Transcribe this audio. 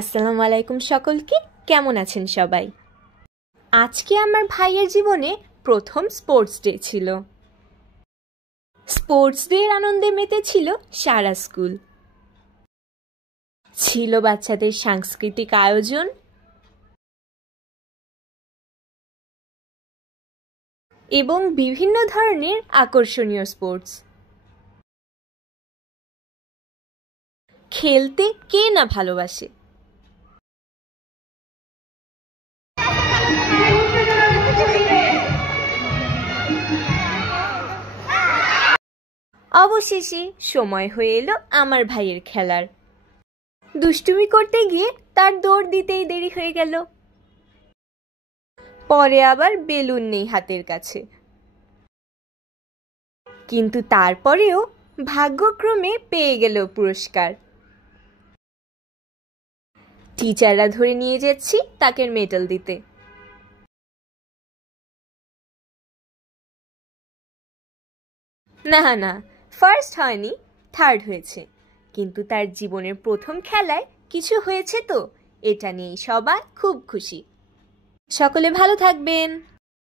আসসালামু আলাইকুম সকলকে। কেমন আছেন সবাই? আজকে আমার ভাইয়ের জীবনে প্রথম স্পোর্টস ডে ছিল। স্পোর্টস ডের আনন্দে মেতেছিল সারা স্কুল। ছিল বাচ্চাদের সাংস্কৃতিক আয়োজন এবং বিভিন্ন ধরনের আকর্ষণীয় স্পোর্টস। খেলতে কে না ভালোবাসে। অবশেষে সময় হয়ে এলো আমার ভাইয়ের খেলার। দুষ্টুমি করতে গিয়ে তার দৌড় দিতেই দেরি হয়ে গেল। পরে আবার বেলুন নেই হাতের কাছে, কিন্তু তারপরেও ভাগ্যক্রমে পেয়ে গেল পুরস্কার। টিচাররা ধরে নিয়ে যাচ্ছি তাকে মেডেল দিতে। না না, ফার্স্ট হয়নি, থার্ড হয়েছে। কিন্তু তার জীবনের প্রথম খেলায় কিছু হয়েছে তো, এটা নিয়েই সবাই খুব খুশি। সকলে ভালো থাকবেন।